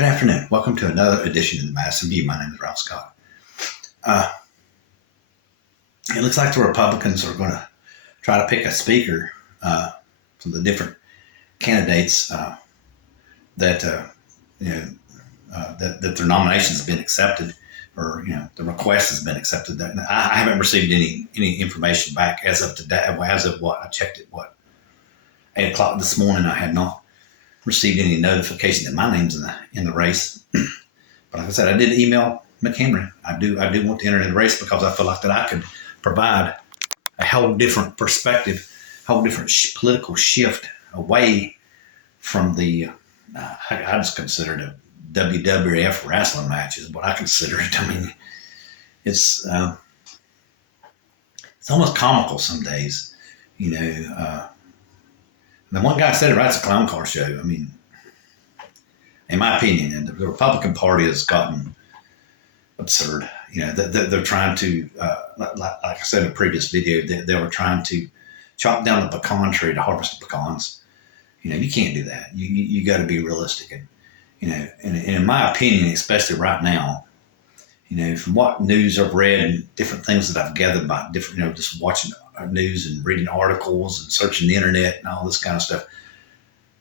Good afternoon. Welcome to another edition of the Madison View. My name is Ralph Scott. It looks like the Republicans are going to try to pick a speaker from the different candidates that their nominations have been accepted, or the request has been accepted. That I haven't received any information back as of today. As of what I checked at 8 o'clock this morning, I had not received any notification that my name's in the race. But like I said, I did email McHenry. I do want to enter in the race because I feel like that I could provide a whole different perspective, a whole different political shift away from the I just consider it a WWF wrestling match is what I consider it. I mean, it's almost comical some days, The one guy said it right, it's a clown car show. I mean, in my opinion, and the Republican Party has gotten absurd. They're trying to, like I said in a previous video, they were trying to chop down the pecan tree to harvest the pecans. You can't do that. You got to be realistic. And in my opinion, especially right now, from what news I've read and different things that I've gathered about different, just watching news and reading articles and searching the internet and all this kind of stuff,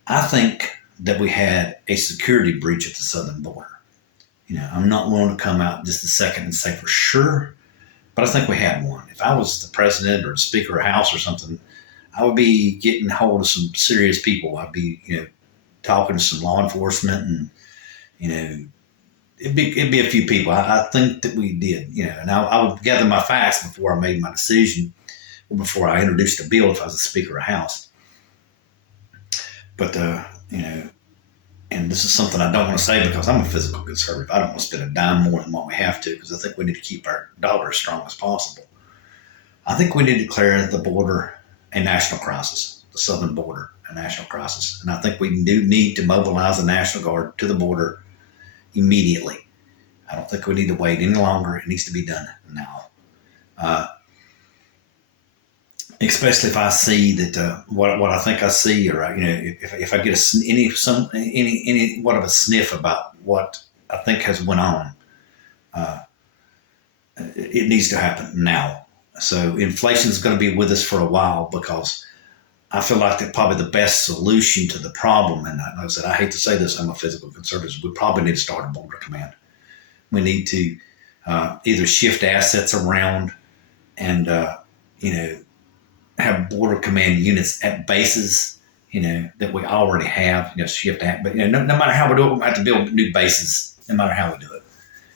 I think that we had a security breach at the southern border. I'm not willing to come out just a second and say for sure, but I think we had one. If I was the president or the Speaker of the House or something, I would be getting hold of some serious people. I'd be, talking to some law enforcement, and it'd be a few people. I think that we did, and I would gather my facts before I made my decision, or before I introduced the bill if I was the Speaker of the House. But, and this is something I don't want to say because I'm a physical conservative. I don't want to spend a dime more than what we have to, because I think we need to keep our dollar as strong as possible. I think we need to declare the border a national crisis, the southern border a national crisis. And I think we do need to mobilize the National Guard to the border immediately. I don't think we need to wait any longer. It needs to be done now. Especially if I see that what I think I see, or if I get any what of a sniff about what I think has went on, it needs to happen now. So inflation is going to be with us for a while, because I feel like that probably the best solution to the problem, and like I said, I hate to say this, I'm a physical conservative, we probably need to start a border command. We need to either shift assets around and, have border command units at bases, that we already have, shift at, but, no matter how we do it, we have to build new bases, no matter how we do it.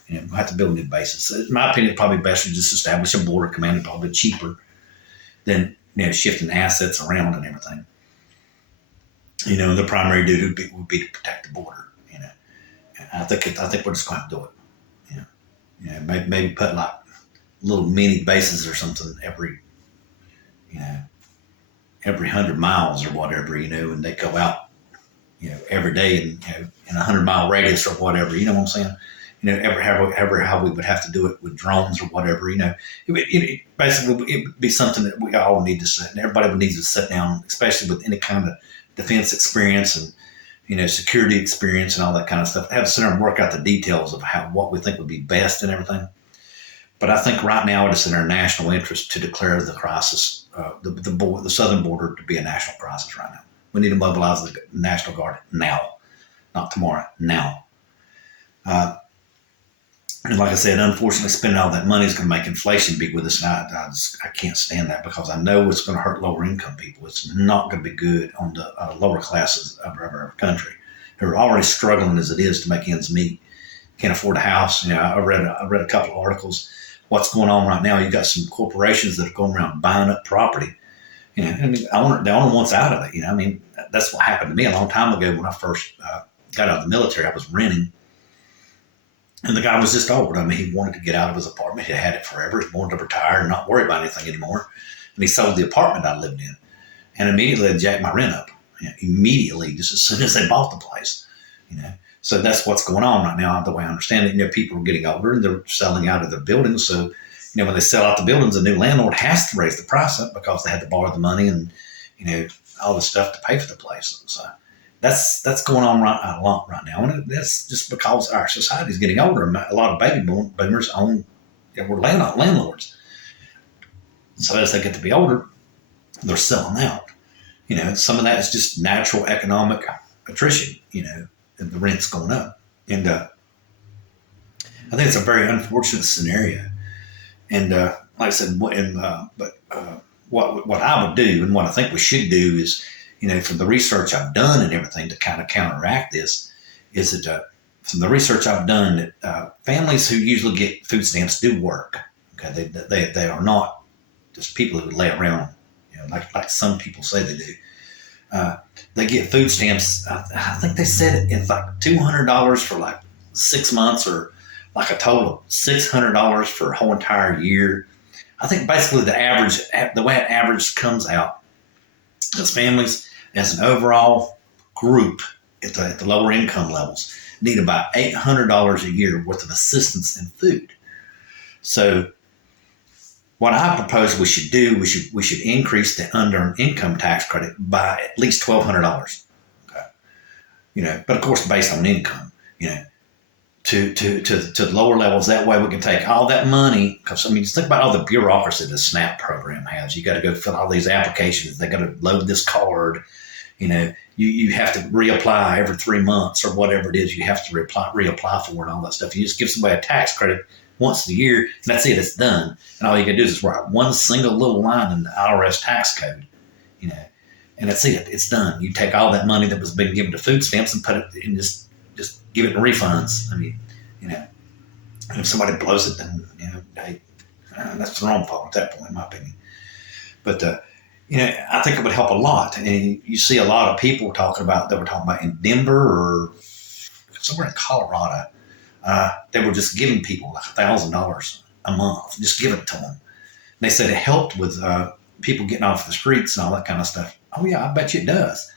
We'll have to build new bases. So in my opinion, it's probably best to just establish a border command, probably cheaper than, shifting assets around and everything. The primary duty would be to protect the border, And I think we're just going to do it. Maybe put like little mini bases or something every 100 miles or whatever, and they go out, every day in a 100-mile radius or whatever, you know what I'm saying? Ever how we would have to do it with drones or whatever, basically it would be something that we all need to sit, and everybody would need to sit down, especially with any kind of defense experience and, security experience and all that kind of stuff, have to sit there and work out the details of what we think would be best and everything. But I think right now it is in our national interest to declare the crisis, the southern border, to be a national crisis right now. We need to mobilize the National Guard now, not tomorrow, now. And like I said, unfortunately, spending all that money is going to make inflation be with us. And I can't stand that, because I know it's going to hurt lower income people. It's not going to be good on the lower classes of our country, who are already struggling as it is to make ends meet. Can't afford a house. I read a couple of articles. What's going on right now? You got some corporations that are going around buying up property. The owner wants out of it. That's what happened to me a long time ago when I first got out of the military. I was renting. And the guy was just old. He wanted to get out of his apartment. He had it forever. He wanted to retire and not worry about anything anymore. And he sold the apartment I lived in. And immediately they jacked my rent up. Immediately, just as soon as they bought the place. So that's what's going on right now, the way I understand it. People are getting older and they're selling out of their buildings. So, when they sell out the buildings, the new landlord has to raise the price up, because they had to borrow the money and, all the stuff to pay for the place. So that's going on a lot right now, and that's just because our society is getting older. A lot of baby boomers were landlords, so as they get to be older, they're selling out. Some of that is just natural economic attrition. And the rent's going up, and I think it's a very unfortunate scenario. And like I said, what I would do, and what I think we should do is, from the research I've done and everything to kind of counteract this, is that from the research I've done, that families who usually get food stamps do work. Okay, they are not just people who lay around, like some people say they do. They get food stamps. I think they said it's like $200 for like 6 months, or like a total of $600 for a whole entire year. I think basically the way it average comes out, is families as an overall group at the lower income levels need about $800 a year worth of assistance in food. So what I propose we should do, we should increase the unearned income tax credit by at least $1,200. Okay, but of course based on income, to the lower levels. That way we can take all that money, because just think about all the bureaucracy the SNAP program has. You got to go fill all these applications. They got to load this card. You have to reapply every 3 months or whatever it is. You have to reapply for, and all that stuff. You just give somebody a tax credit once a year, and that's it. It's done. And all you got to do is write one single little line in the IRS tax code, and that's it. It's done. You take all that money that was being given to food stamps and put it in just give it in refunds. And if somebody blows it, then hey, that's the wrong fault at that point, in my opinion. But I think it would help a lot. And you see a lot of people they were talking about in Denver or somewhere in Colorado. They were just giving people like $1,000 a month, just give it to them. And they said it helped with people getting off the streets and all that kind of stuff. Oh yeah, I bet you it does.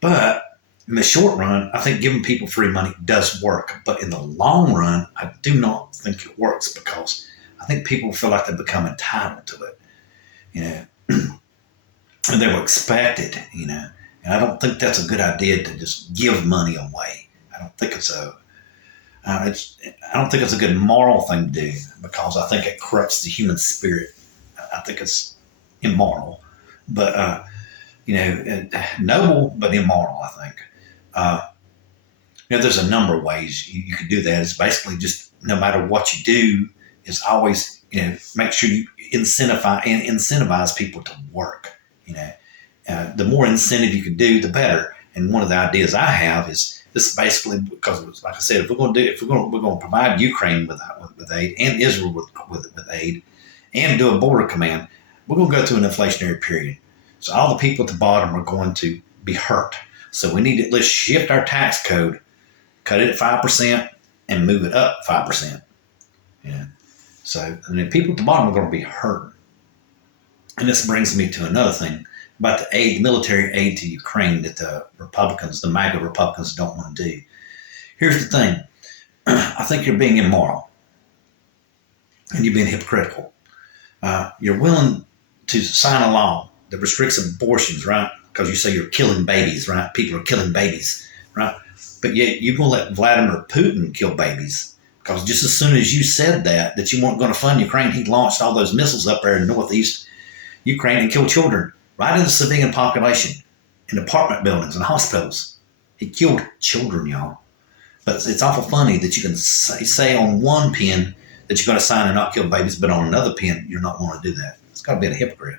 But in the short run, I think giving people free money does work. But in the long run, I do not think it works, because I think people feel like they become entitled to it, and they were expected, and I don't think that's a good idea to just give money away. I don't think it's a good moral thing to do, because I think it corrupts the human spirit. I think it's immoral, but noble but immoral, I think. There's a number of ways you could do that. It's basically just, no matter what you do, is always, make sure you incentivize people to work. The more incentive you can do, the better. And one of the ideas I have is this, basically, because like I said, we're going to provide Ukraine with aid, and Israel with aid, and do a border command, we're going to go through an inflationary period. So all the people at the bottom are going to be hurt. So we need to at least shift our tax code, cut it at 5%, and move it up 5%. So people at the bottom are going to be hurt. And this brings me to another thing about the military aid to Ukraine that the MAGA Republicans don't want to do. Here's the thing. I think you're being immoral, and you're being hypocritical. You're willing to sign a law that restricts abortions, right? Because you say you're killing babies, right? People are killing babies, right? But yet you're going to let Vladimir Putin kill babies, because just as soon as you said that you weren't going to fund Ukraine, he launched all those missiles up there in northeast Ukraine and killed children right in the civilian population, in apartment buildings and hospitals. He killed children, y'all. But it's awful funny that you can say on one pen that you're going to sign and not kill babies, but on another pen you're not going to do that. It's got to be a hypocrite.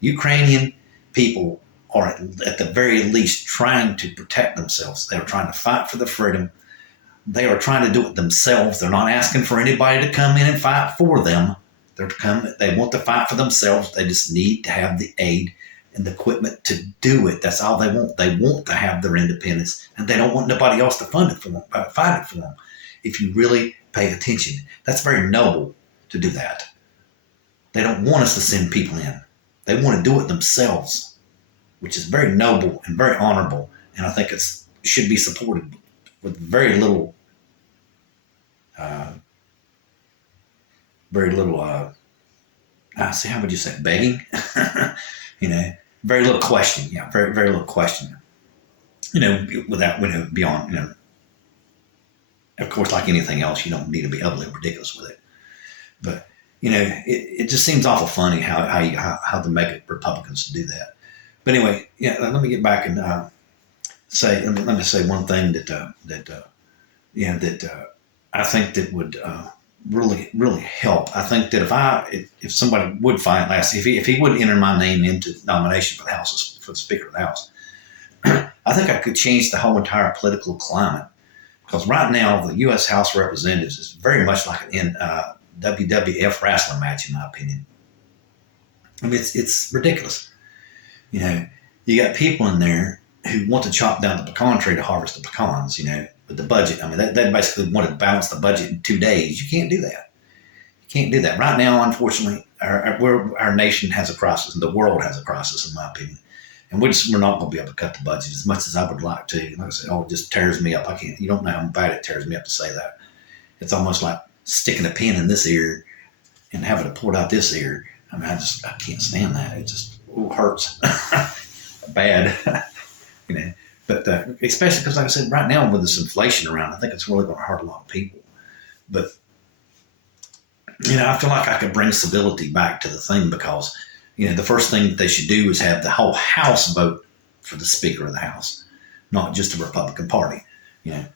Ukrainian people are at the very least trying to protect themselves. They're trying to fight for their freedom. They are trying to do it themselves. They're not asking for anybody to come in and fight for them. They want to fight for themselves. They just need to have the aid and the equipment to do it. That's all they want. They want to have their independence, and they don't want nobody else to fight it for them. If you really pay attention, that's very noble to do that. They don't want us to send people in. They want to do it themselves, which is very noble and very honorable, and I think it should be supported with very little how would you say, begging? Very little question. Yeah, very, very little question. without, beyond, of course, like anything else, you don't need to be utterly ridiculous with it. But, it just seems awful funny how the mega Republicans do that. But anyway, let me get back and let me say one thing that I think that would really, really help. I think that if somebody would find if he would enter my name into the nomination for the Speaker of the House, I think I could change the whole entire political climate. Because right now, the U.S. House of Representatives is very much like an WWF wrestling match, in my opinion. I mean, it's ridiculous. You got people in there who want to chop down the pecan tree to harvest the pecans, with the budget. I mean, they basically want to balance the budget in 2 days. You can't do that. You can't do that. Right now, unfortunately, our nation has a crisis, and the world has a crisis, in my opinion. And we're not going to be able to cut the budget as much as I would like to. Like I said, it just tears me up. I can't. You don't know how bad it tears me up to say that. It's almost like sticking a pin in this ear and having to pull it out this ear. I mean, I can't stand that. It just hurts bad, But especially because, like I said, right now with this inflation around, I think it's really going to hurt a lot of people. But I feel like I could bring civility back to the thing because. The first thing that they should do is have the whole House vote for the Speaker of the House, not just the Republican Party. And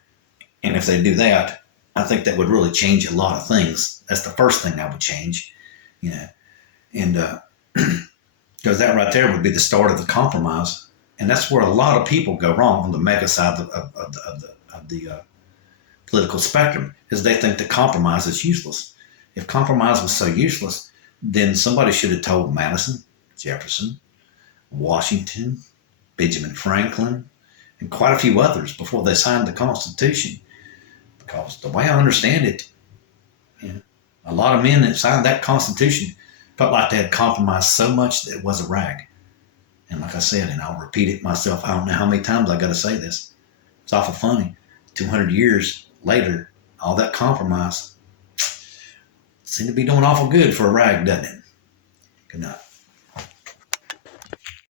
if they do that, I think that would really change a lot of things. That's the first thing I would change. And because that right there would be the start of the compromise, and that's where a lot of people go wrong on the mega side of the political spectrum, is they think that compromise is useless. If compromise was so useless, then somebody should have told Madison, Jefferson, Washington, Benjamin Franklin, and quite a few others before they signed the Constitution. Because the way I understand it, a lot of men that signed that Constitution felt like they had compromised so much that it was a rag. And like I said, and I'll repeat it myself, I don't know how many times I got to say this. It's awful funny. 200 years later, all that compromise seemed to be doing awful good for a rag, doesn't it? Good night.